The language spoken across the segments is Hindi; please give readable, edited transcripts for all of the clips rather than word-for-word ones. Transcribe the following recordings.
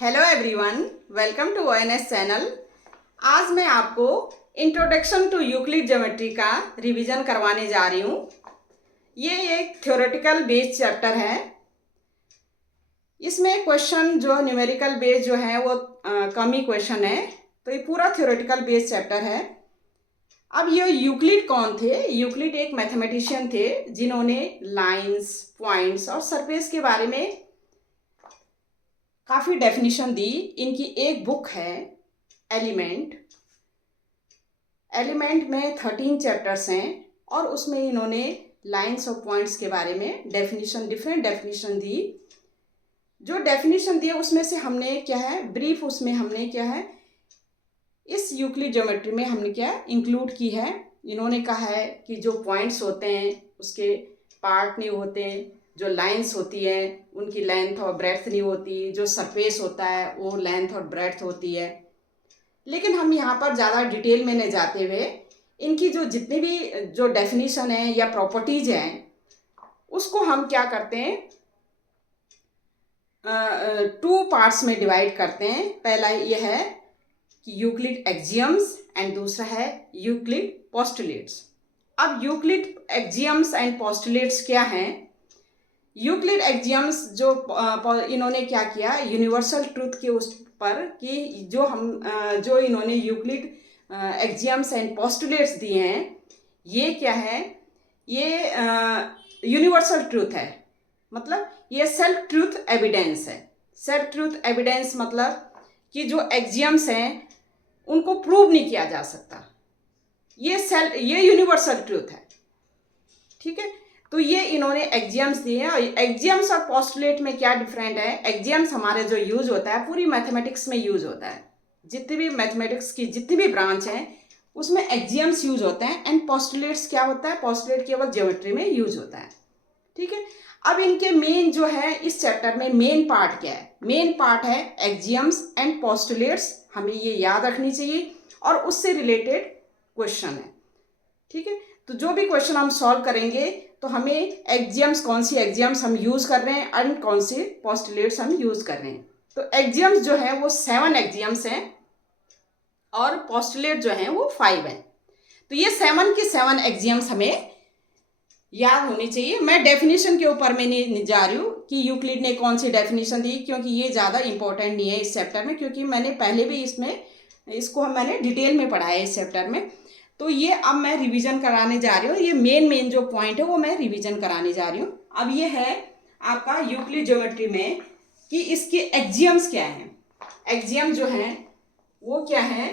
Hello everyone, welcome to ONS channel. आज मैं आपको इंट्रोडक्शन टू यूक्लिड ज्योमेट्री का रिवीजन करवाने जा रही हूँ। ये एक थ्योरेटिकल बेस्ड चैप्टर है। इसमें क्वेश्चन जो न्यूमेरिकल बेस्ड जो है वो कम ही क्वेश्चन है, तो ये पूरा थ्योरेटिकल बेस्ड चैप्टर है। अब ये यूक्लिड कौन थे? यूक्लिड एक मैथमेटिशियन थे जिन्होंने लाइंस, पॉइंट्स और सरफेस के बारे में काफ़ी डेफिनेशन दी। इनकी एक बुक है एलिमेंट। एलिमेंट में 13 चैप्टर्स हैं और उसमें इन्होंने लाइंस और पॉइंट्स के बारे में डेफिनेशन, डिफरेंट डेफिनेशन दी। जो डेफिनेशन दिए उसमें से हमने क्या है, ब्रीफ उसमें हमने क्या है, इस यूक्लिड ज्योमेट्री में हमने क्या इंक्लूड की है। इन्होंने कहा है कि जो पॉइंट्स होते हैं उसके पार्ट नहीं होते, जो लाइंस होती है उनकी लेंथ और ब्रेड्थ नहीं होती, जो सरफेस होता है वो लेंथ और ब्रेड्थ होती है। लेकिन हम यहाँ पर ज़्यादा डिटेल में नहीं जाते हुए इनकी जो जितनी भी जो डेफिनेशन है या प्रॉपर्टीज हैं उसको हम क्या करते हैं, 2 पार्ट्स में डिवाइड करते हैं। पहला ये है कि यूक्लिड एक्सियम्स एंड दूसरा है यूक्लिड पोस्टुलेट्स। अब यूक्लिड एक्सियम्स एंड पोस्टुलेट्स क्या हैं? यूक्लिड एक्सियम्स जो इन्होंने क्या किया, यूनिवर्सल ट्रूथ के उस पर कि जो इन्होंने यूक्लिड एक्सियम्स एंड पोस्टुलेट्स दिए हैं, ये क्या है, ये यूनिवर्सल ट्रूथ है। मतलब ये सेल्फ ट्रूथ एविडेंस है। सेल्फ ट्रूथ एविडेंस मतलब कि जो एक्सियम्स हैं उनको प्रूव नहीं किया जा सकता। ये यूनिवर्सल ट्रूथ है। ठीक है, तो ये इन्होंने एक्सियम्स दिए हैं। और एक्सियम्स और पोस्टुलेट में क्या डिफरेंट है? एक्सियम्स हमारे जो यूज होता है पूरी मैथमेटिक्स में यूज होता है। जितनी भी मैथमेटिक्स की जितनी भी ब्रांच हैं उसमें एक्सियम्स यूज होते हैं। एंड पोस्टुलेट्स क्या होता है? पोस्टुलेट केवल ज्योमेट्री में यूज होता है। ठीक है, अब इनके मेन जो है इस चैप्टर में मेन पार्ट क्या है? मेन पार्ट है एक्सियम्स एंड पोस्टुलेट्स। हमें ये याद रखनी चाहिए और उससे रिलेटेड क्वेश्चन है। ठीक है, तो जो भी क्वेश्चन हम सॉल्व करेंगे तो हमें एक्सियम्स, कौन सी एक्सियम्स हम यूज कर रहे हैं एंड कौन से पोस्टुलेट्स हम यूज कर रहे हैं। तो एक्सियम्स जो है वो 7 एक्सियम्स हैं और पोस्टुलेट जो है वो 5 हैं। तो ये 7 की 7 एक्सियम्स हमें याद होनी चाहिए। मैं डेफिनेशन के ऊपर में नहीं जा रही हूँ कि यूक्लिड ने कौन सी डेफिनेशन दी, क्योंकि ये ज़्यादा इंपॉर्टेंट नहीं है इस चैप्टर में, क्योंकि मैंने पहले भी इसको मैंने डिटेल में पढ़ा है इस चैप्टर में। तो ये अब मैं रिवीजन कराने जा रही हूँ। ये मेन जो पॉइंट है वो मैं रिवीजन कराने जा रही हूँ। अब ये है आपका यूक्लिड ज्योमेट्री में कि इसके एक्सियम्स क्या हैं। एक्सियम जो हैं वो क्या है,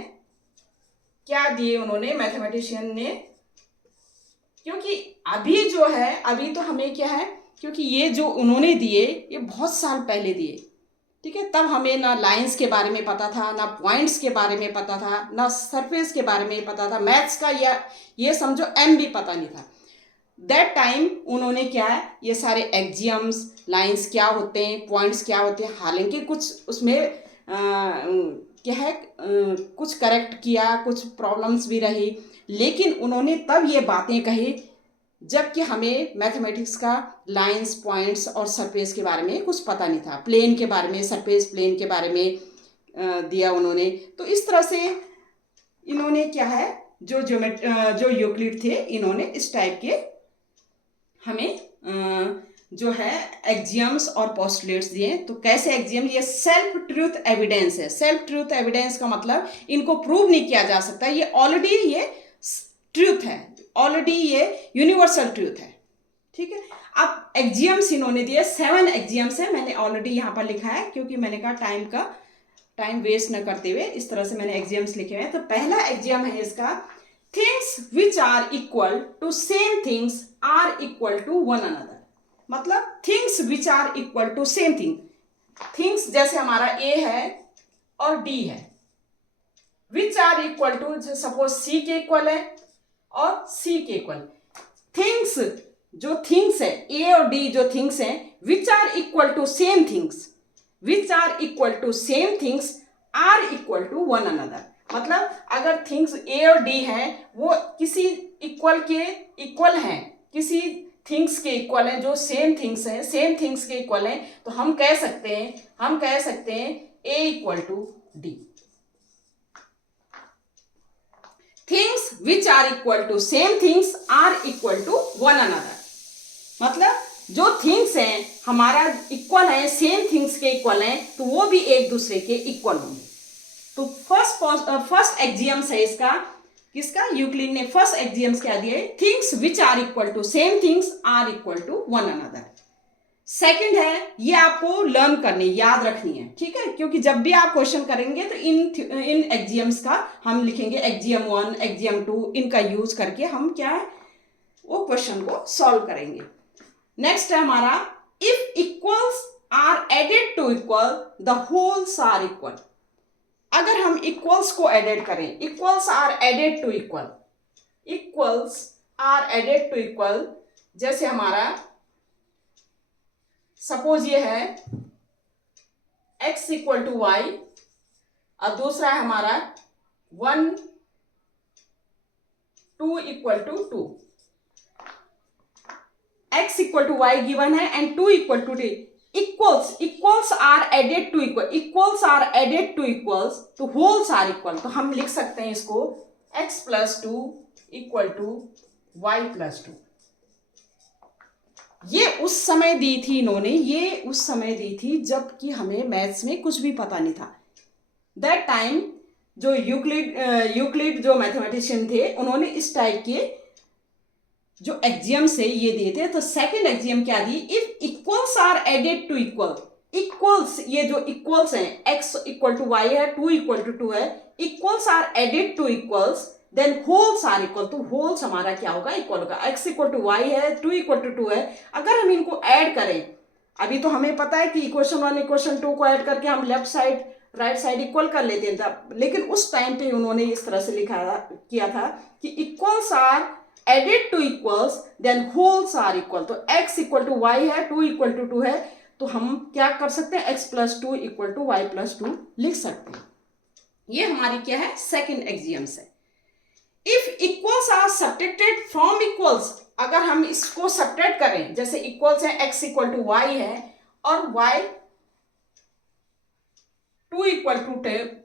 क्या दिए उन्होंने मैथमेटिशियन ने, क्योंकि अभी जो है, अभी तो हमें क्या है, क्योंकि ये जो उन्होंने दिए ये बहुत साल पहले दिए। ठीक है, तब हमें ना लाइंस के बारे में पता था, ना पॉइंट्स के बारे में पता था, ना सरफेस के बारे में पता था, मैथ्स का या ये समझो एम भी पता नहीं था। दैट टाइम उन्होंने क्या है, ये सारे एक्सियम्स, लाइंस क्या होते हैं, पॉइंट्स क्या होते हैं, हालांकि कुछ उसमें क्या है, कुछ करेक्ट किया, कुछ प्रॉब्लम्स भी रही, लेकिन उन्होंने तब ये बातें कही जबकि हमें मैथमेटिक्स का लाइंस, पॉइंट्स और सरफेस के बारे में कुछ पता नहीं था। प्लेन के बारे में, सरफेस प्लेन के बारे में दिया उन्होंने। तो इस तरह से इन्होंने क्या है, जो यूक्लिड थे इन्होंने इस टाइप के हमें जो है एक्सियम्स और पोस्टुलेट्स दिए। तो कैसे एक्सियम? ये सेल्फ ट्रूथ एविडेंस है। सेल्फ ट्रूथ एविडेंस का मतलब इनको प्रूव नहीं किया जा सकता, ये ऑलरेडी ये ट्रूथ है, ऑलरेडी ये यूनिवर्सल ट्रूथ है। ठीक है, अब एक्सियम्स इन्होंने दिए 7 एक्सियम्स है। मैंने ऑलरेडी यहाँ पर लिखा है क्योंकि मैंने कहा टाइम वेस्ट न करते हुए इस तरह से मैंने एक्सियम्स लिखे हुए हैं। तो पहला एक्सियम है इसका, things which are equal to same things are equal to one another. मतलब things which are equal to same thing, things जैसे हमारा ए है और डी है, which are equal to suppose C के इक्वल है और सी के इक्वल। थिंग्स, जो थिंग्स है ए और डी जो थिंग्स हैं, which are equal to same things, which are equal to same things are equal to one another. मतलब अगर थिंग्स ए और डी हैं वो किसी इक्वल के इक्वल हैं, किसी थिंग्स के इक्वल हैं, जो सेम थिंग्स हैं, सेम थिंग्स के इक्वल हैं, तो हम कह सकते हैं A equal to D। Things which are equal to same things are equal to one another, मतलब जो थिंग्स हैं हमारा इक्वल है, सेम थिंग्स के इक्वल हैं, तो वो भी एक दूसरे के इक्वल होंगे। तो फर्स्ट एक्सियम्स है इसका, किसका, यूक्लिड ने फर्स्ट एक्सियम्स क्या दिए, things which are equal to same things are equal to one another. Second है, ये आपको लर्न करनी, याद रखनी है, ठीक है, क्योंकि जब भी आप क्वेश्चन करेंगे तो इन एक्सियम्स का हम लिखेंगे एक्सियम 1, एक्सियम 2, इनका यूज करके हम क्या है वो क्वेश्चन को सॉल्व करेंगे। नेक्स्ट है हमारा, if equals are added to equal the wholes are equal. अगर हम इक्वल्स को एडेड करें, equals are added to equal, equals are added to equal, जैसे हमारा सपोज ये है x इक्वल टू वाई और दूसरा है हमारा 1 2 equal to 2, x equal to Y given है and 2 equal to D. Equals are added to equal, equals are added to equals तो होल्स आर इक्वल, तो हम लिख सकते हैं इसको x plus 2 equal to Y plus 2। ये उस समय दी थी इन्होंने, ये उस समय दी थी जबकि हमें मैथ्स में कुछ भी पता नहीं था। दैट टाइम जो यूक्लिड जो मैथमेटिशियन थे, उन्होंने इस टाइप के जो एक्सियम्स है ये दिए थे। तो सेकंड एक्सियम क्या दी, if equals are added to equal, equals ये जो इक्वल्स हैं x इक्वल टू वाई है, 2 इक्वल टू 2 है, equals are added to equals then wholes are equal, तो होल्स हमारा क्या होगा, इक्वल होगा। x इक्वल टू वाई है, 2 इक्वल टू 2 है, अगर हम इनको ऐड करें, अभी तो हमें पता है कि इक्वेशन 1 इक्वेशन 2 को ऐड करके हम left side right side equal कर लेते हैं, लेकिन उस टाइम पे उन्होंने इस तरह से किया था कि equals are added to equals then wholes are equal. तो x इक्वल टू वाई है, 2 इक्वल टू 2 है, तो हम क्या कर सकते हैं, x plus 2 equal to Y plus 2 लिख सकते हैं। ये हमारी क्या है, सेकेंड एक्सियम्स है। If equals are subtracted from equals, अगर हम इसको सब्ट्रैक्ट करें, जैसे इक्वल्स है x इक्वल टू वाई है और y 2 इक्वल टू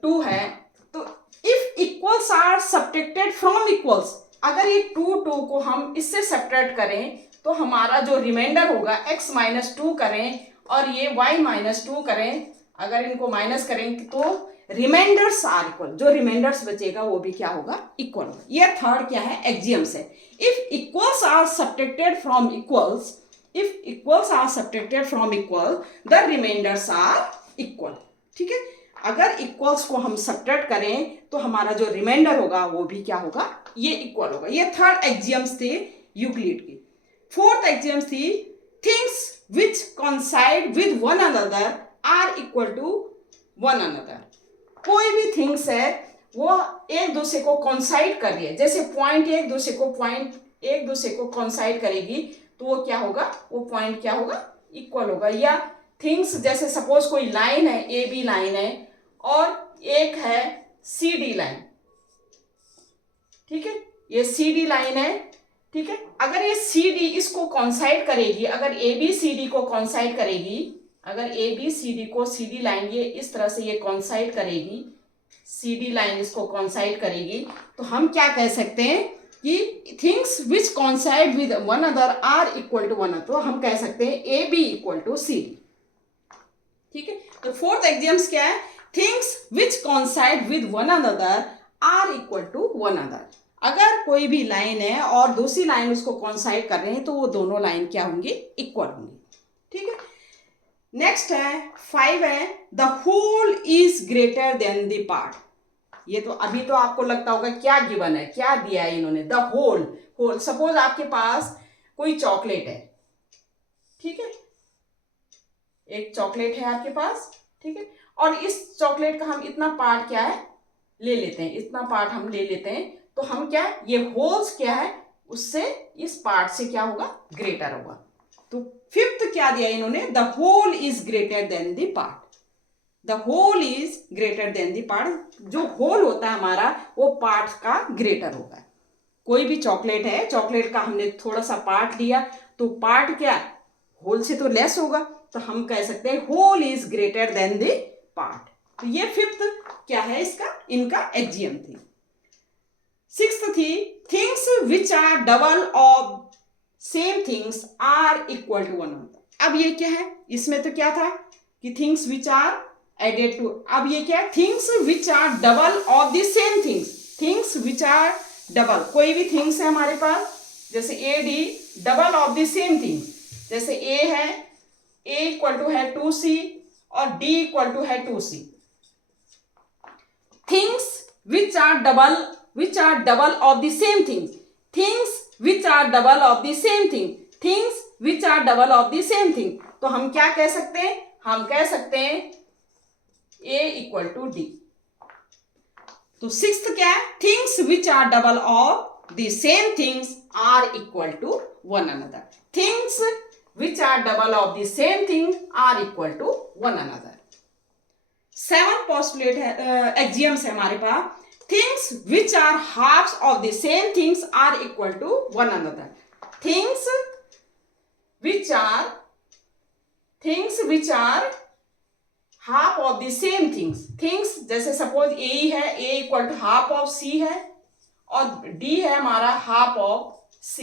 2 है, तो if equals are subtracted from equals, अगर ये 2 को हम इससे सब्ट्रैक्ट करें तो हमारा जो रिमाइंडर होगा x माइनस 2 करें और ये y माइनस 2 करें, अगर इनको माइनस करें तो रिमाइंडर्स आर इक्वल, जो रिमाइंडर्स बचेगा वो भी क्या होगा, इक्वल होगा। ये थर्ड क्या है, एक्सियम्स है। If equals are subtracted from equals, if equals are subtracted from equal the reminders are equal, ठीक है। अगर इक्वल्स को हम सब्ट्रैक्ट करें तो हमारा जो रिमाइंडर होगा वो भी क्या होगा, ये इक्वल होगा। ये थर्ड एक्सियम्स थे यूक्लिड की। फोर्थ एक्सियम्स थी, things which coincide with one another are equal to one another. कोई भी थिंग्स है वो एक दूसरे को कोइंसाइड कर रही है, जैसे पॉइंट एक दूसरे को कोइंसाइड करेगी तो वो क्या होगा, वो पॉइंट क्या होगा, इक्वल होगा। या थिंग्स जैसे सपोज कोई लाइन है, ए बी लाइन है और एक है सी डी लाइन, ठीक है, ये सी डी लाइन है, ठीक है। अगर ये सी डी इसको कोइंसाइड करेगी, अगर ए बी सी डी को कोइंसाइड करेगी, अगर ए बी सी डी को सी डी लाइन ये इस तरह से ये कोइंसाइड करेगी, सी डी लाइन इसको कोइंसाइड करेगी, तो हम क्या कह सकते हैं कि things which coincide with one other are equal to one other, तो हम कह सकते हैं A B equal to C D, ठीक है। तो फोर्थ एक्सियम्स क्या है, things which coincide with one another are equal to one other. अगर कोई भी लाइन है और दूसरी लाइन उसको कोइंसाइड कर रहे हैं तो वो दोनों लाइन क्या होंगी, इक्वल होंगी, ठीक है। नेक्स्ट है 5 है, the whole is greater than the part. ये तो अभी तो आपको लगता होगा क्या गिवन है, क्या दिया है इन्होंने, द होल। सपोज आपके पास कोई चॉकलेट है, ठीक है, एक चॉकलेट है आपके पास, ठीक है, और इस चॉकलेट का हम इतना पार्ट क्या है ले लेते हैं, इतना पार्ट हम ले लेते हैं, तो हम क्या, ये होल्स क्या है उससे इस पार्ट से क्या होगा, ग्रेटर होगा। तो फिफ्थ क्या दिया इन्होंने, the whole is greater than the part. The whole is greater than the part, जो होल होता है हमारा वो पार्ट का ग्रेटर होगा। कोई भी चॉकलेट है, चॉकलेट का हमने थोड़ा सा पार्ट लिया तो पार्ट क्या होल से तो लेस होगा, तो हम कह सकते हैं whole is greater than the part. तो ये फिफ्थ क्या है इसका, इनका एक्जियम थी। सिक्स्थ थी things which are double of same things are equal to one another. अब ये क्या है, इसमें तो क्या था कि things which are added to, अब ये क्या है, things which are double of the same things, things which are double, कोई भी थिंग्स है हमारे पास, जैसे A D double of the same thing, जैसे ए है, ए इक्वल टू है 2c और डी इक्वल टू है 2c। Things which are double of the same thing, things which are double of the same thing, things which are double of the same thing. तो हम क्या कह सकते हैं, हम कह सकते हैं ए इक्वल टू डी। तो सिक्स्थ क्या है, things which are double of the same things are equal to one another, things which are double of the same thing are equal to one another। 7 postulate है, axioms है हमारे पास, things which are halves of the same things are equal to one another, things which are half of the same things, things जैसे सपोज ए है, a equal to half of c है और d है हमारा हाफ ऑफ c।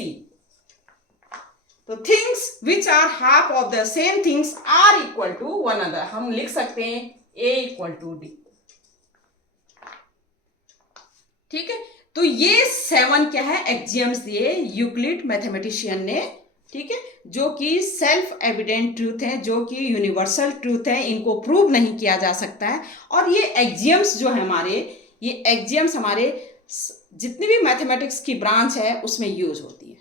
तो things which are half of the same things are equal to one another, हम लिख सकते हैं ए इक्वल टू डी। ठीक है, तो ये 7 क्या है एक्जियम्स दिए यूक्लिड मैथमेटिशियन ने। ठीक है, जो कि सेल्फ एविडेंट ट्रूथ है, जो कि यूनिवर्सल ट्रूथ है, इनको प्रूव नहीं किया जा सकता है। और ये एक्जियम्स जो है हमारे, ये एक्जियम्स हमारे जितनी भी मैथमेटिक्स की ब्रांच है उसमें यूज होती है।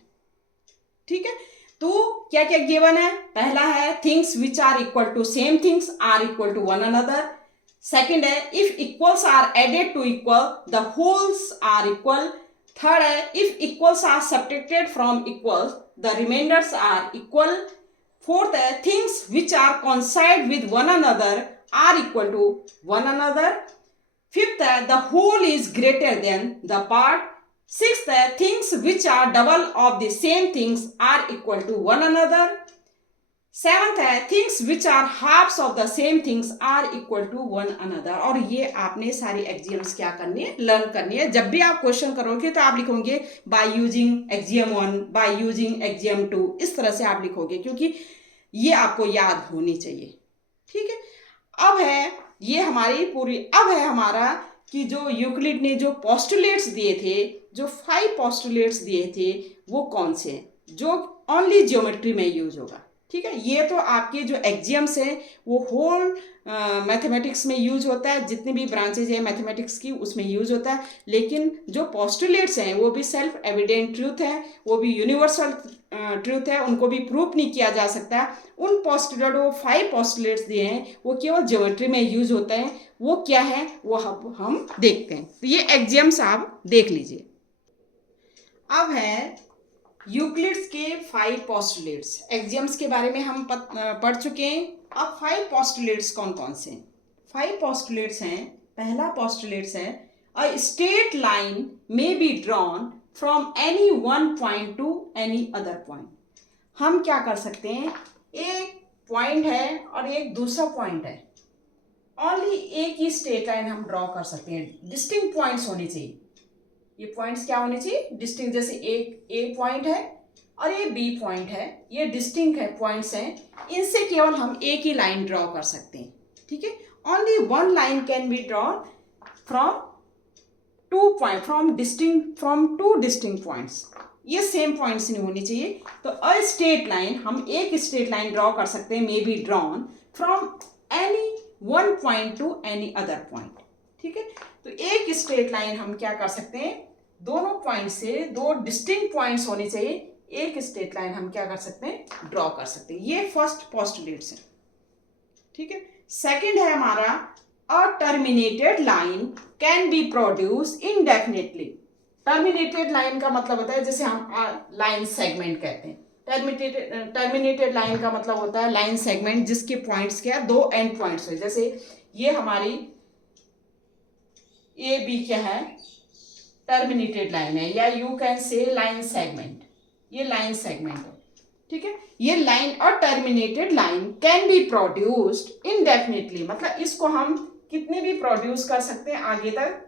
ठीक है, तो क्या क्या गिवन है, पहला है things which are equal to same things are equal to one another. Second है if equals are added to equal the wholes are equal. Third है if equals are subtracted from equals the reminders are equal. Fourth है things which are coincide with one another are equal to one another. Fifth है the whole is greater than the part. Sixth है things which are double of the same things are equal to one another। Seventh है things which are halves of the same things are equal to one another। और ये आपने सारी एक्जियम्स क्या करनी है, लर्न करनी है। जब भी आप क्वेश्चन करोगे तो आप लिखोगे by using axiom 1, by using axiom 2, इस तरह से आप लिखोगे क्योंकि ये आपको याद होनी चाहिए। ठीक है, अब है ये हमारी पूरी, अब है हमारा कि जो यूक्लिड ने जो पोस्टुलेट्स दिए थे, जो 5 पोस्टुलेट्स दिए थे वो कौन से हैं, जो ओनली ज्योमेट्री में यूज होगा। ठीक है, ये तो आपके जो एक्जियम्स है वो होल मैथमेटिक्स में यूज होता है, जितनी भी ब्रांचेज है मैथमेटिक्स की उसमें यूज होता है। लेकिन जो पोस्टुलेट्स हैं वो भी सेल्फ एविडेंट ट्रूथ है, वो भी यूनिवर्सल ट्रूथ है, उनको भी प्रूफ नहीं किया जा सकता। उन पोस्टुलेट, वो 5 पोस्टुलेट्स दिए हैं वो केवल ज्योमेट्री में यूज होते हैं। वो क्या है वो हम देखते हैं। तो ये एक्जियम्स आप देख लीजिए। अब है यूक्लिड्स के 5 पोस्टुलेट्स। एक्जियम्स के बारे में हम पढ़ चुके हैं। अब 5 पोस्टुलेट्स कौन कौन से हैं? 5 पोस्टुलेट्स हैं। पहला पोस्टुलेट्स है अ straight line may be drawn from any one point two any other point. हम क्या कर सकते हैं, एक पॉइंट है और एक दूसरा पॉइंट है, ओनली एक ही स्ट्रेट लाइन हम ड्रॉ कर सकते हैं। डिस्टिंक्ट पॉइंट्स होने चाहिए, ये पॉइंट्स क्या होने चाहिए, डिस्टिंक्ट। जैसे एक ए पॉइंट है और ये बी पॉइंट है, ये डिस्टिंक्ट है पॉइंट्स हैं, इनसे केवल हम एक ही लाइन ड्रॉ कर सकते हैं। ठीक है, only one line can be drawn from two distinct points. ये सेम पॉइंट्स नहीं होनी चाहिए। तो अ स्ट्रेट लाइन, हम एक स्ट्रेट लाइन ड्रॉ कर सकते हैं, may be drawn from any one point two any other point. ठीक है, तो एक स्ट्रेट लाइन हम क्या कर सकते हैं, दोनों पॉइंट से 2 डिस्टिंक्ट पॉइंट्स होने चाहिए, एक स्ट्रेट लाइन हम क्या कर सकते हैं, ड्रॉ कर सकते हैं। ये फर्स्ट पोस्टुलेट्स है। ठीक है, सेकंड है हमारा a terminated line can be produce indefinitely. Terminated line का मतलब होता है, जैसे हम लाइन सेगमेंट कहते हैं। टर्मिनेटेड लाइन का मतलब होता है लाइन सेगमेंट जिसके पॉइंट्स क्या, 2 एंड पॉइंट्स है। जैसे ये हमारी ए बी क्या है, टर्मिनेटेड लाइन है, या you can say line segment, ये लाइन सेगमेंट है। ठीक है, ये लाइन और terminated line can be produced indefinitely, मतलब इसको हम कितने भी प्रोड्यूस कर सकते हैं आगे तक,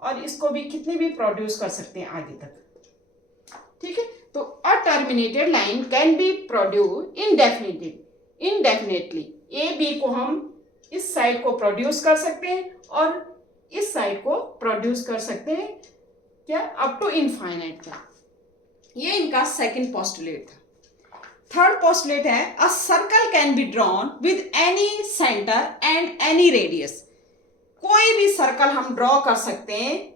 और इसको भी कितने भी प्रोड्यूस कर सकते हैं आगे तक। ठीक है, तो a terminated line can be produce indefinitely. A B को हम इस साइड को प्रोड्यूस कर सकते हैं और इस साइड को प्रोड्यूस कर सकते हैं, क्या, अप टू इनफाइनाइट का। ये इनका सेकंड पोस्टुलेट था। थर्ड पोस्टुलेट है अ circle can be drawn with any centre and any radius. कोई भी सर्कल हम ड्रॉ कर सकते हैं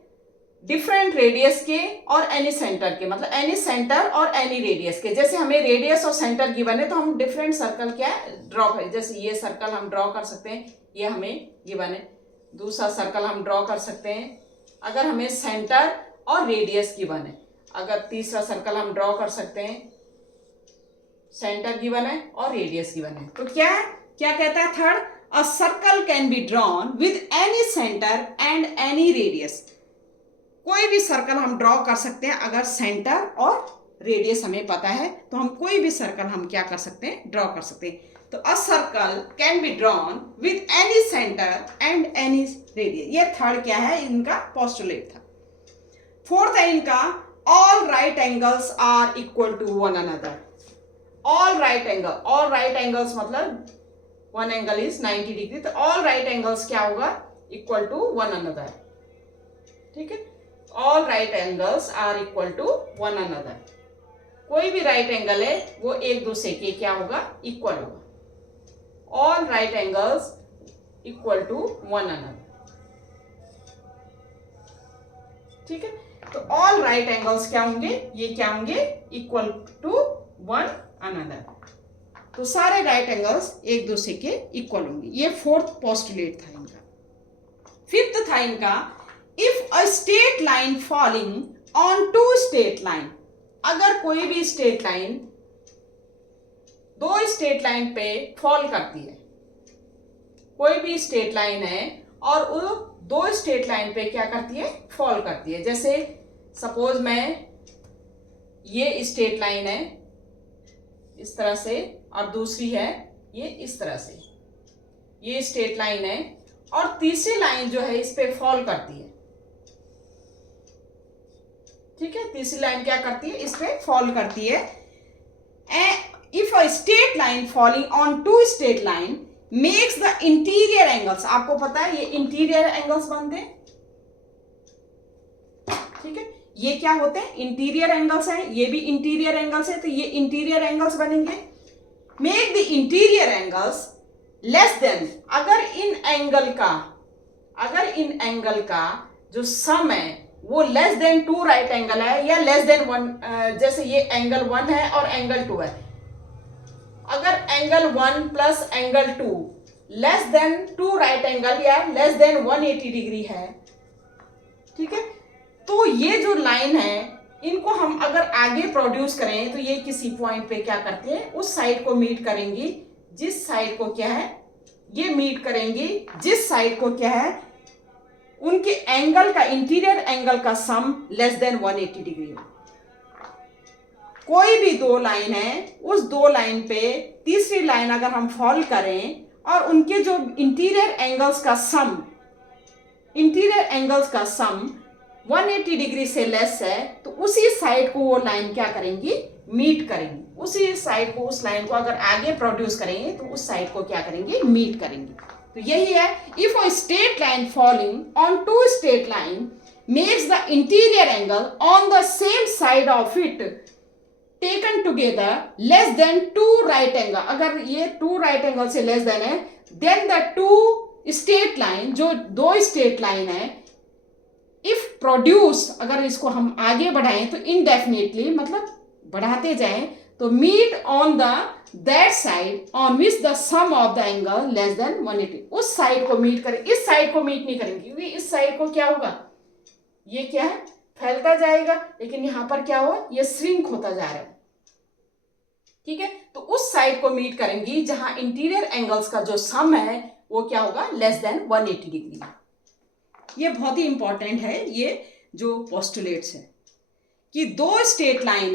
डिफरेंट रेडियस के और एनी सेंटर के, मतलब एनी सेंटर और एनी रेडियस के। जैसे हमें रेडियस और सेंटर गिवन है तो हम डिफरेंट सर्कल क्या ड्रॉ करें, जैसे ये सर्कल हम ड्रॉ कर सकते हैं, ये हमें गिवन है। दूसरा सर्कल हम ड्रॉ कर सकते हैं अगर हमें सेंटर और रेडियस गिवन है। अगर तीसरा सर्कल हम ड्रॉ कर सकते हैं, सेंटर गिवन है और रेडियस गिवन है। तो क्या क्या कहता है third, a circle can be drawn with any centre and any radius. कोई भी सर्कल हम ड्रॉ कर सकते हैं अगर सेंटर और रेडियस हमें पता है, तो हम कोई भी सर्कल हम क्या कर सकते हैं, ड्रॉ कर सकते हैं। तो a circle can be drawn with any centre and any radius. ये थर्ड क्या है, इनका पोस्टुलेट था। फोर्थ है इनका all right angles are equal to one another. All right angles मतलब वन एंगल इज 90 डिग्री, तो ऑल राइट एंगल्स क्या होगा, इक्वल टू वन अनदर। ठीक है, all right angles are equal to one another. कोई भी राइट एंगल है वो एक दूसरे के क्या होगा, इक्वल होगा। All right angles equal to one another. ठीक है, तो ऑल राइट एंगल्स क्या होंगे, ये क्या होंगे, इक्वल टू वन अनदर। तो सारे राइट एंगल्स एक दूसरे के इक्वल होंगे। ये फोर्थ पोस्टुलेट था इनका। फिफ्थ था इनका if a straight line falling on two straight line. अगर कोई भी स्ट्रेट लाइन दो स्ट्रेट लाइन पे फॉल करती है, कोई भी स्ट्रेट लाइन है और वो दो स्ट्रेट लाइन पे क्या करती है, फॉल करती है। जैसे सपोज मैं, ये स्ट्रेट लाइन है इस तरह से और दूसरी है ये इस तरह से, ये स्ट्रेट लाइन है और तीसरी लाइन जो है इस पे फॉल करती है। ठीक है, तीसरी लाइन क्या करती है, इस पे फॉल करती है। If a straight line falling on two straight line makes the interior angles, आपको पता है ये इंटीरियर एंगल्स बनते हैं। ठीक है, ये क्या होते हैं, इंटीरियर एंगल्स हैं, ये भी इंटीरियर एंगल्स है, तो ये इंटीरियर एंगल्स बनेंगे। Make the interior angles less than, अगर इन एंगल का जो सम है वो less than two right angle है या लेस देन वन, जैसे ये एंगल 1 है और एंगल 2 है, अगर angle 1 plus angle 2 less than two right angle या लेस देन 180 डिग्री है, ठीक है, तो ये जो लाइन है इनको हम अगर आगे प्रोड्यूस करें तो ये किसी पॉइंट पे क्या करते हैं, उस साइड को मीट करेंगी जिस साइड को क्या है, ये मीट करेंगी जिस साइड को क्या है, उनके एंगल का, इंटीरियर एंगल का सम लेस देन 180 डिग्री हो। कोई भी दो लाइन है, उस दो लाइन पे तीसरी लाइन अगर हम फॉल करें और उनके जो इंटीरियर एंगल्स का सम 180 डिग्री से लेस है, तो उसी साइड को वो लाइन क्या करेंगी, मीट करेंगी। उसी साइड को, उस लाइन को अगर आगे प्रोड्यूस करेंगे तो उस साइड को क्या करेंगे, मीट करेंगे। तो यही है, if a straight line falling on two straight line makes the interior angle on the same side of it taken together less than two right angle, अगर ये टू राइट एंगल से लेस देन है, then the two straight line, जो दो स्ट्रेट लाइन है, इफ प्रोड्यूस, अगर इसको हम आगे बढ़ाएं तो इनडेफिनेटली, मतलब बढ़ाते जाएं, तो meet on the that side on which the sum of the angle less than 180, उस साइड को मीट करें, इस साइड को मीट नहीं करेंगे क्योंकि इस साइड को क्या होगा, ये क्या है, फैलता जाएगा, लेकिन यहां पर क्या हुआ, ये श्रिंक होता जा रहा है। ठीक है, तो उस साइड को मीट करेंगी जहां इंटीरियर एंगल्स का जो सम है वो क्या होगा, लेस देन 180 डिग्री। ये बहुत ही इंपॉर्टेंट है, ये जो पोस्टुलेट्स है कि दो स्ट्रेट लाइन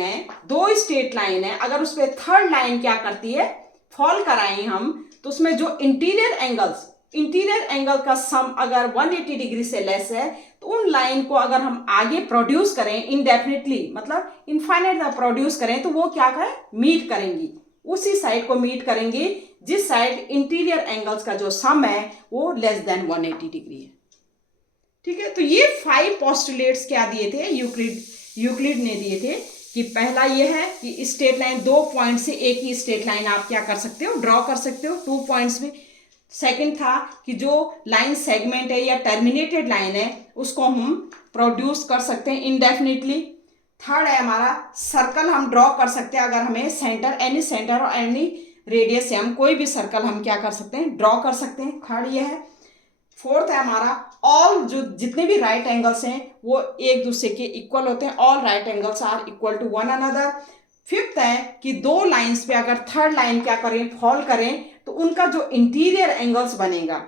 है, अगर उस पर थर्ड लाइन क्या करती है, फॉल कराएं हम, तो उसमें जो इंटीरियर एंगल्स इंटीरियर एंगल का सम अगर 180 डिग्री से लेस है तो उन लाइन को अगर हम आगे प्रोड्यूस करें इनडेफिनेटली, मतलब इनफाइनाइट प्रोड्यूस करें, तो वो क्या करें, मीट करेंगी, उसी साइड को मीट करेंगे जिस साइड इंटीरियर एंगल्स का जो सम है वो लेस देन 180 डिग्री है। ठीक है, तो ये 5 पोस्टुलेट्स क्या दिए थे, यूक्लिड ने दिए थे कि पहला ये है कि स्ट्रेट लाइन, 2 पॉइंट से एक ही स्ट्रेट लाइन आप क्या कर सकते हो, ड्रॉ कर सकते हो 2 पॉइंट्स में। सेकंड था कि जो लाइन सेगमेंट है या टर्मिनेटेड लाइन है उसको हम प्रोड्यूस कर सकते हैं इंडेफिनिटली। थर्ड है हमारा सर्कल हम ड्रॉ कर सकते हैं, अगर हमें सेंटर, एनी सेंटर और एनी रेडियस से हम कोई भी सर्कल हम क्या कर सकते हैं, ड्रॉ कर सकते हैं। थर्ड ये है। फोर्थ है हमारा ऑल, जो जितने भी राइट एंगल्स हैं वो एक दूसरे के इक्वल होते हैं, all right angles are equal to one another. Fifth है कि दो लाइंस पे अगर थर्ड लाइन क्या करें, फॉल करें, तो उनका जो इंटीरियर एंगल्स बनेगा,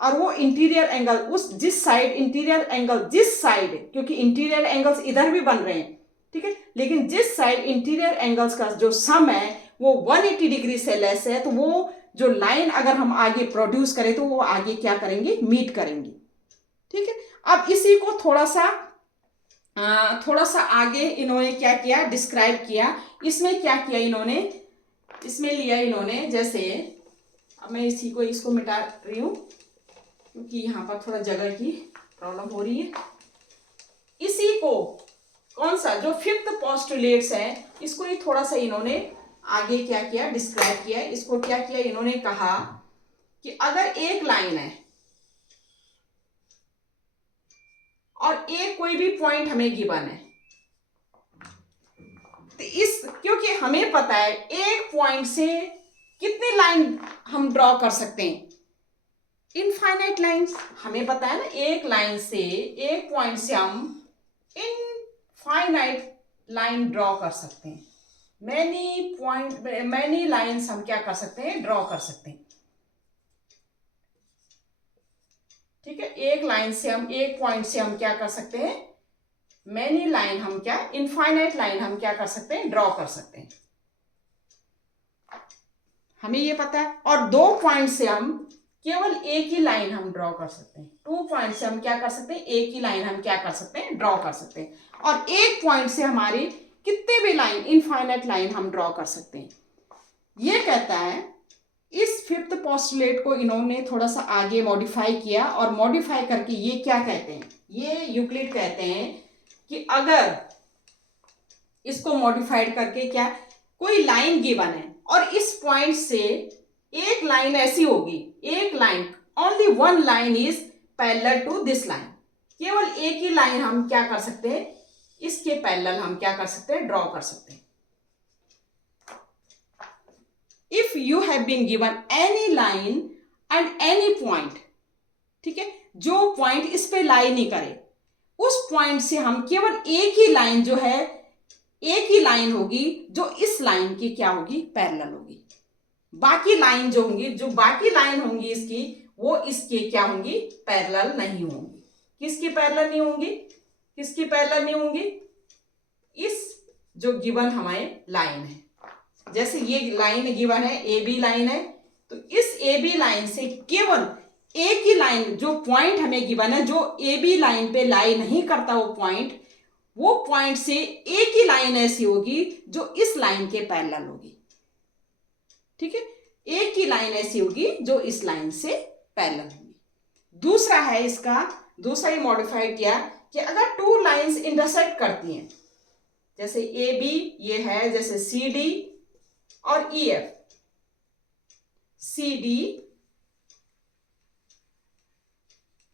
और वो इंटीरियर एंगल उस जिस साइड इंटीरियर एंगल जिस साइड, क्योंकि इंटीरियर एंगल्स इधर भी बन रहे हैं, ठीक है, लेकिन जिस साइड इंटीरियर एंगल्स का जो सम है वो 180 डिग्री से लेस है, तो वो जो लाइन अगर हम आगे प्रोड्यूस करें तो वो आगे क्या करेंगे, मीट करेंगे। ठीक है, अब इसी को थोड़ा सा आगे इन्होंने क्या किया, डिस्क्राइब किया। इसमें क्या किया इन्होंने, इसमें लिया इन्होंने, जैसे अब मैं इसको मिटा रही हूं क्योंकि यहाँ पर थोड़ा जगह की प्रॉब्लम हो रही है। इसी को कौन सा जो 5th पोस्टुलेट्स है, इसको ही थोड़ा सा इन्होंने आगे क्या किया, डिस्क्राइब किया। इसको क्या किया इन्होंने, कहा कि अगर एक लाइन है और एक कोई भी पॉइंट हमें गिवन है, तो क्योंकि हमें पता है एक पॉइंट से कितनी लाइन हम ड्रॉ कर सकते हैं, इनफाइनाइट लाइंस, हमें पता है ना, एक लाइन से, एक पॉइंट से हम इनफाइनाइट लाइन ड्रॉ कर सकते हैं। मैनी लाइन्स हम क्या कर सकते हैं, ड्रॉ कर सकते हैं। ठीक है, एक लाइन से हम, एक पॉइंट से हम क्या कर सकते हैं, मैनी लाइन हम क्या, इनफाइनाइट लाइन हम क्या कर सकते हैं, ड्रॉ कर सकते हैं, हमें ये पता है। और 2 पॉइंट से हम केवल एक ही लाइन हम ड्रॉ कर सकते हैं। 2 पॉइंट से हम क्या कर सकते हैं, एक ही लाइन हम क्या कर सकते हैं, ड्रॉ कर सकते हैं। और एक पॉइंट से हमारी कितने भी लाइन, इनफाइनाइट लाइन हम ड्रॉ कर सकते हैं। ये कहता है, इस 5th पोस्टुलेट को इन्होंने थोड़ा सा आगे मॉडिफाई किया, और मॉडिफाई करके ये क्या कहते हैं, ये यूक्लिड कहते हैं कि अगर इसको मॉडिफाइड करके क्या, कोई लाइन गिवन है और इस पॉइंट से एक लाइन ऐसी होगी, एक line, only one line is parallel to this line, केवल एक ही लाइन हम क्या कर सकते हैं, इसके पैरेलल हम क्या कर सकते हैं, ड्रॉ कर सकते हैं। If you have been given any line and any point, ठीक है, जो पॉइंट इस पे लाई नहीं करे, उस पॉइंट से हम केवल एक ही लाइन जो है, एक ही लाइन होगी जो इस लाइन की क्या होगी, पैरेलल होगी। बाकी लाइन जो होंगी, जो बाकी लाइन होंगी इसकी, वो इसके क्या होंगी, पैरेलल नहीं होंगी। किसकी पैरेलल नहीं होंगी, किसकी पैरेलल नहीं होंगी, इस जो गिवन हमारे लाइन है, जैसे ये लाइन गिवन है, ए बी लाइन है, तो इस ए बी लाइन से केवल एक ही लाइन, जो पॉइंट हमें गिवन है, जो ए बी लाइन पे लाई नहीं करता वो पॉइंट से एक ही लाइन ऐसी होगी जो इस लाइन के पैरेलल होगी। ठीक है, एक ही लाइन ऐसी होगी जो इस लाइन से पैरेलल होगी। दूसरा है इसका, दूसरा ही मॉडिफाई किया कि अगर 2 लाइंस इंटरसेक्ट करती हैं, जैसे ए बी ये है, जैसे सी डी और ई एफ, सी डी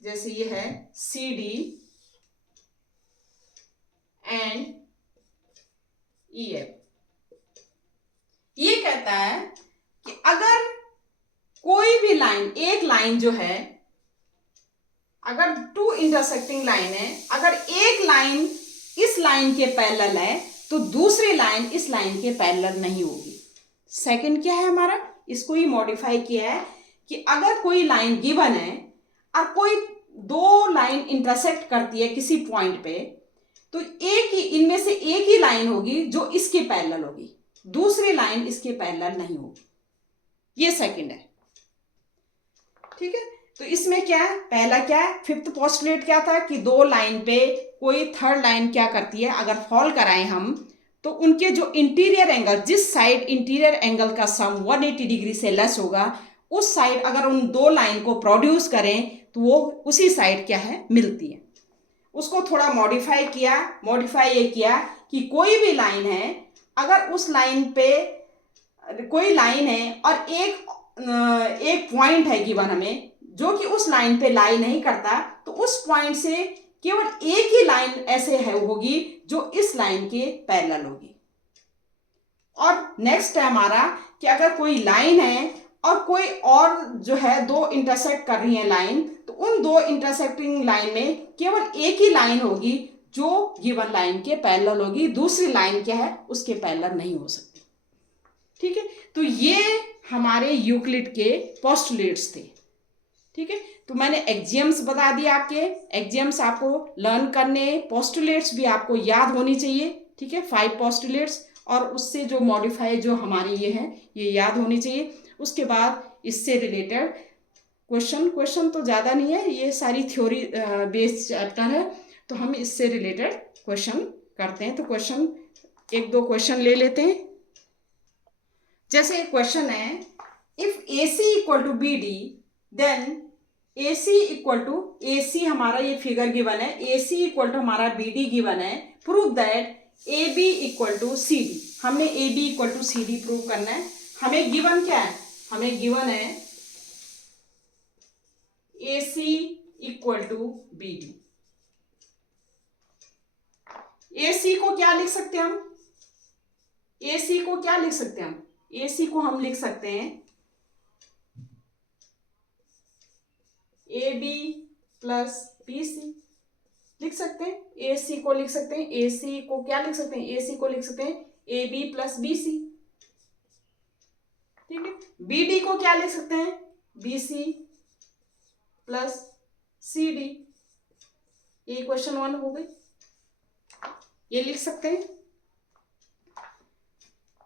जैसे ये है C D and E F, ये कहता है कि अगर कोई भी लाइन, एक लाइन जो है, अगर 2 इंटरसेक्टिंग लाइन है, अगर एक लाइन इस लाइन के पैरेलल है तो दूसरी लाइन इस लाइन के पैरेलल नहीं होगी। सेकंड क्या है हमारा, इसको ही मॉडिफाई किया है कि अगर कोई लाइन गिवन है और कोई 2 लाइन इंटरसेक्ट करती है किसी पॉइंट पे, तो एक ही, इनमें से एक ही लाइन होगी जो इसके पैरेलल होगी, दूसरी लाइन इसके पैरेलल नहीं होगी। ये सेकंड है। ठीक है, तो इसमें क्या है, पहला क्या है, फिफ्थ पोस्टुलेट क्या था कि दो लाइन पे कोई थर्ड लाइन क्या करती है, अगर फॉल कराएं हम तो उनके जो इंटीरियर एंगल, जिस साइड इंटीरियर एंगल का सम 180 डिग्री से लेस होगा, उस साइड अगर उन दो लाइन को प्रोड्यूस करें तो वो उसी साइड क्या है, मिलती है। उसको थोड़ा मॉडिफाई किया, मॉडिफाई ये किया कि कोई भी लाइन है, अगर उस लाइन पे कोई लाइन है और एक पॉइंट है गिवन हमें जो कि उस लाइन पे लाई नहीं करता, तो उस पॉइंट से केवल एक ही लाइन ऐसे है होगी जो इस लाइन के पैरेलल होगी। और नेक्स्ट है हमारा कि अगर कोई लाइन है और कोई और जो है दो इंटरसेक्ट कर रही है लाइन, तो उन दो इंटरसेक्टिंग लाइन में केवल एक ही लाइन होगी जो गिवन लाइन के पैरेलल होगी, दूसरी लाइन क्या है, उसके पैरेलल नहीं हो सकती। ठीक है, तो ये हमारे यूक्लिड के पोस्टुलेट्स थे। ठीक है, तो मैंने एक्सियम्स बता दिए, आपके एक्सियम्स आपको लर्न करने, पोस्टुलेट्स भी आपको याद होनी चाहिए। ठीक है, 5 पोस्टुलेट्स, और उससे जो मॉडिफाई जो हमारे ये हैं ये याद होनी चाहिए। उसके बाद इससे रिलेटेड क्वेश्चन तो ज़्यादा नहीं है, ये सारी थ्योरी बेस्ड चैप्टर है, तो हम इससे रिलेटेड क्वेश्चन करते हैं। तो क्वेश्चन एक दो क्वेश्चन ले लेते हैं। जैसे एक क्वेश्चन है, if AC equal to BD then AC equal to AC, हमारा ये फिगर गिवन है, AC इक्वल टू हमारा BD गिवन है, prove that AB equal to CD। हमने AB equal to CD prove करना है। हमें गिवन क्या है, हमें गिवन है AC equal to BD। AC को क्या लिख सकते हैं हम, AC को क्या लिख सकते हैं हम, AC को हम लिख सकते हैं AB प्लस BC लिख सकते हैं। AC को लिख सकते हैं, AC को क्या लिख सकते हैं, AC को लिख सकते हैं AB प्लस BC। ठीक है, BD को क्या लिख सकते हैं, BC प्लस CD। ये क्वेश्चन 1 हो गई, ये लिख सकते हैं।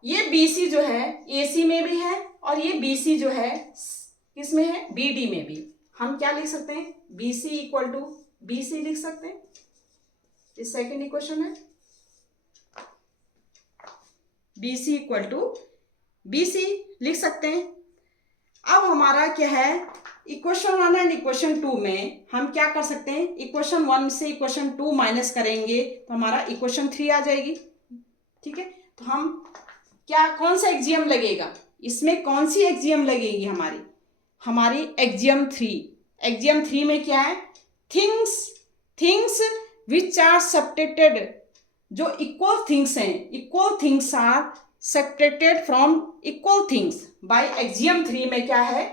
ये BC जो है AC में भी है और ये BC जो है किसमें है, BD में भी। हम क्या लिख सकते हैं, BC इक्वल टू BC लिख सकते हैं। ये सेकेंड इक्वेशन है, BC इक्वल टू BC लिख सकते हैं। अब हमारा क्या है, इक्वेशन 1 एंड इक्वेशन 2 में हम क्या कर सकते हैं, इक्वेशन 1 से इक्वेशन 2 माइनस करेंगे तो हमारा इक्वेशन 3 आ जाएगी। ठीक है, तो हम क्या, कौन सा एक्सियम लगेगा इसमें, कौन सी एक्सियम लगेगी हमारी एक्सियम 3। एक्सियम 3 में क्या है, थिंग्स विच आर सब्ट्रैक्टेड, जो इक्वल थिंग्स हैं, equal things are subtracted from equal things by axiom 3 में क्या है,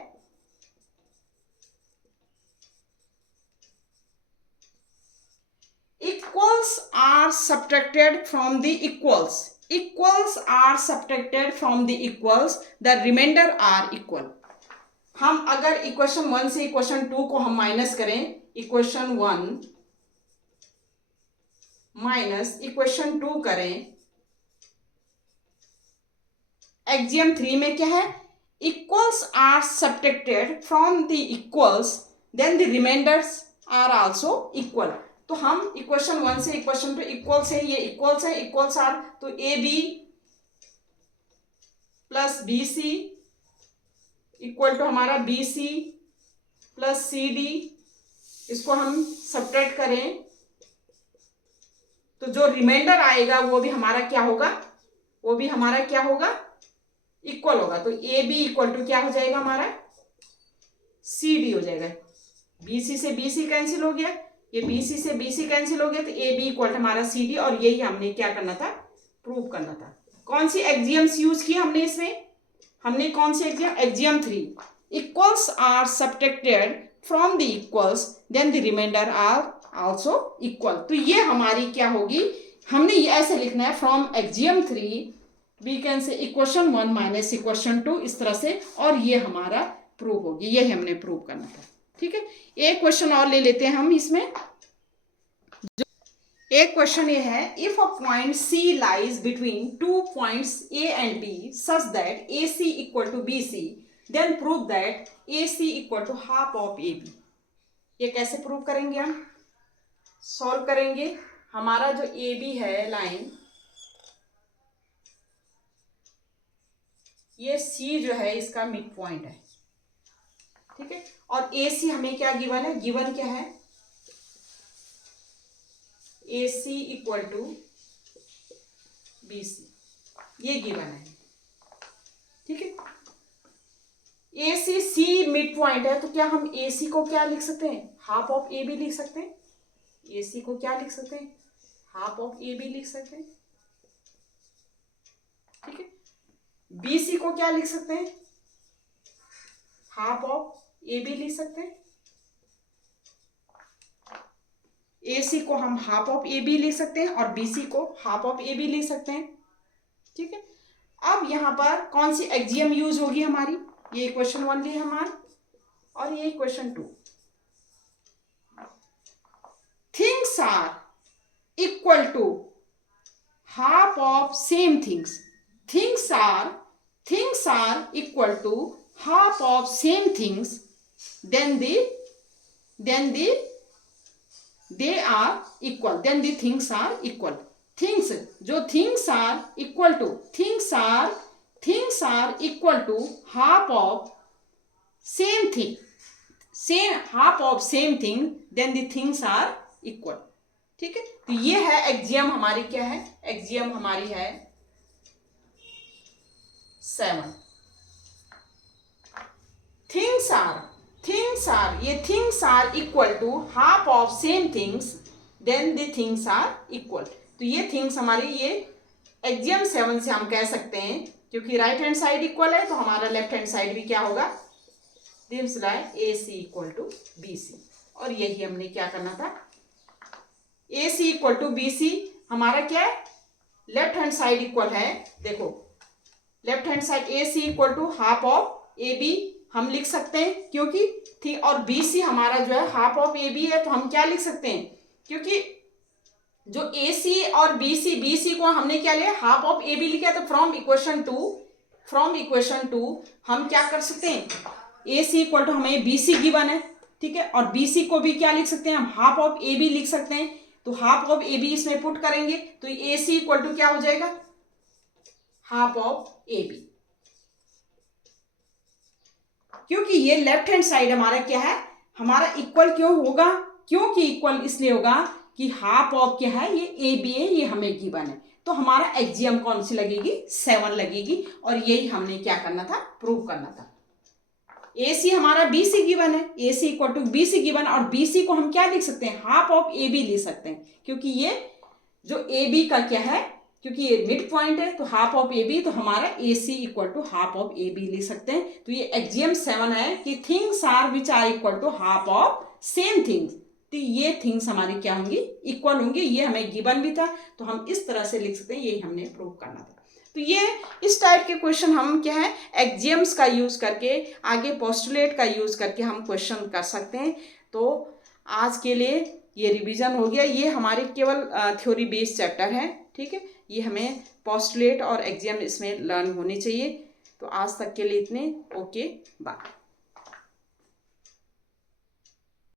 equals are subtracted from the equals, equals are subtracted from the equals, the remainder are equal. हम अगर इक्वेशन 1 से इक्वेशन 2 को हम माइनस करें, इक्वेशन 1 माइनस इक्वेशन 2 करें, एक्सियम 3 में क्या है, equals are subtracted from the equals then the reminders are also equal. तो हम इक्वेशन 1 से इक्वेशन 2 इक्वल्स है, ये इक्वल्स है, इक्वल्स आर, तो AB plus BC equal to हमारा BC प्लस CD। इसको हम सब्ट्रैक्ट करें तो जो रिमाइंडर आएगा वो भी हमारा क्या होगा, वो भी हमारा क्या होगा, इक्वल होगा। तो AB इक्वल टू क्या हो जाएगा हमारा, CD हो जाएगा। BC से BC कैंसिल हो गया, ये BC से BC कैंसिल हो गया, तो AB इक्वल हमारा CD, और यही हमने क्या करना था, प्रूव करना था। कौन सी एक्सियम्स यूज की हमने इसमें, हमने कौन सी axiom, axiom 3, equals are subtracted from the equals then the remainder are also equal. तो ये हमारी क्या होगी, हमने ये ऐसे लिखना है, from axiom 3 we can say equation 1 minus equation 2, इस तरह से, और ये हमारा प्रूव होगी, यही हमने प्रूव करना था। ठीक है, एक क्वेश्चन और ले लेते हैं हम इसमें। एक क्वेश्चन ये है, if a point C lies between 2 points A and B such that AC equal to BC then prove that A C equal to half of A B. ये कैसे प्रूव करेंगे? हम सॉल्व करेंगे। हमारा जो ए बी है लाइन, ये सी जो है इसका मिड पॉइंट है, ठीक है। और ए सी हमें क्या गिवन है? गिवन क्या है? A C equal to B सी, ये गिवन है, ठीक है। A C C mid point है, तो क्या हम ए सी को क्या लिख सकते हैं? हाफ ऑफ ए बी लिख सकते हैं। ए सी को क्या लिख सकते हैं? हाफ ऑफ ए बी लिख सकते हैं, ठीक है। बी सी को क्या लिख सकते हैं? हाफ ऑफ ए बी लिख सकते हैं। ए सी को हम हाफ ऑफ ए बी लिख सकते हैं और बी सी को हाफ ऑफ ए बी लिख सकते हैं, ठीक है। अब यहां पर कौन सी एक्जियम यूज होगी हमारी? ये क्वेश्चन 1 है हमारा, और ये question 2। Things are equal to half of same things. Things are equal to half of same things, then they are equal, then the things are equal। things जो things are equal to, things are equal to half of same thing, half of same thing, then the things are equal, ठीक है। तो ये है एक्जियम हमारी, क्या है? एक्जियम हमारी है 7। थिंग्स आर, ये things are equal to half of same things, then the things are equal. तो ये थिंग्स हमारी, ये एक्जियम 7 से हम कह सकते हैं, क्योंकि राइट हैंड साइड इक्वल है तो हमारा लेफ्ट हैंड साइड भी क्या होगा? This like A C equal to B C. और यही हमने क्या करना था? A C equal to B C हमारा क्या है? लेफ्ट हैंड साइड इक्वल है, देखो left hand side A C equal to half of A B हम लिख सकते हैं, क्योंकि ठीक। और बी सी हमारा जो है हाफ ऑफ ए बी है, तो हम क्या लिख सकते हैं? क्योंकि जो ए सी और बी सी को हमने क्या लिया? हाफ ऑफ ए बी लिखा। तो फ्रॉम इक्वेशन टू हम क्या कर सकते हैं? ए सी इक्वल टू हमें बी सी गिवन है, ठीक है। और बी सी को भी क्या लिख सकते हैं? हम हाफ ऑफ ए बी लिख सकते हैं। तो हाफ ऑफ ए बी इसमें पुट करेंगे तो ए सी इक्वल टू क्या हो जाएगा? Half of A B. क्योंकि ये लेफ्ट हैंड साइड हमारा क्या है? हमारा इक्वल क्यों होगा? क्योंकि इक्वल इसलिए होगा कि हाफ ऑफ क्या है? ये ए बी है, ये हमें गिवन है। तो हमारा एक्जियम कौन सी लगेगी? 7 लगेगी। और यही हमने क्या करना था? प्रूव करना था। ए सी हमारा बी सी गिवन है, A C equal to B C given, और बी सी को हम क्या लिख सकते हैं? हाफ ऑफ ए बी लिख सकते हैं, क्योंकि ये जो ए बी का क्या है? क्योंकि ये मिड पॉइंट है तो हाफ ऑफ ए बी, तो हमारा A C equal to half of A B लिख सकते हैं। तो ये एक्जियम 7 है कि things are which are equal to half of same things. तो ये थिंग्स हमारी क्या होंगी? इक्वल होंगी। ये हमें गिवन भी था, तो हम इस तरह से लिख सकते हैं। यही हमने प्रूव करना था। तो ये इस टाइप के क्वेश्चन हम क्या है? एक्जियम्स का यूज करके, आगे पोस्टुलेट का यूज करके हम क्वेश्चन कर सकते हैं। तो आज के लिए ये रिवीजन हो गया। ये हमारे केवल थ्योरी बेस्ड चैप्टर है, ठीक है। ये हमें पोस्टुलेट और एक्जियम इसमें लर्न होने चाहिए। तो आज तक के लिए इतने। Okay, bye.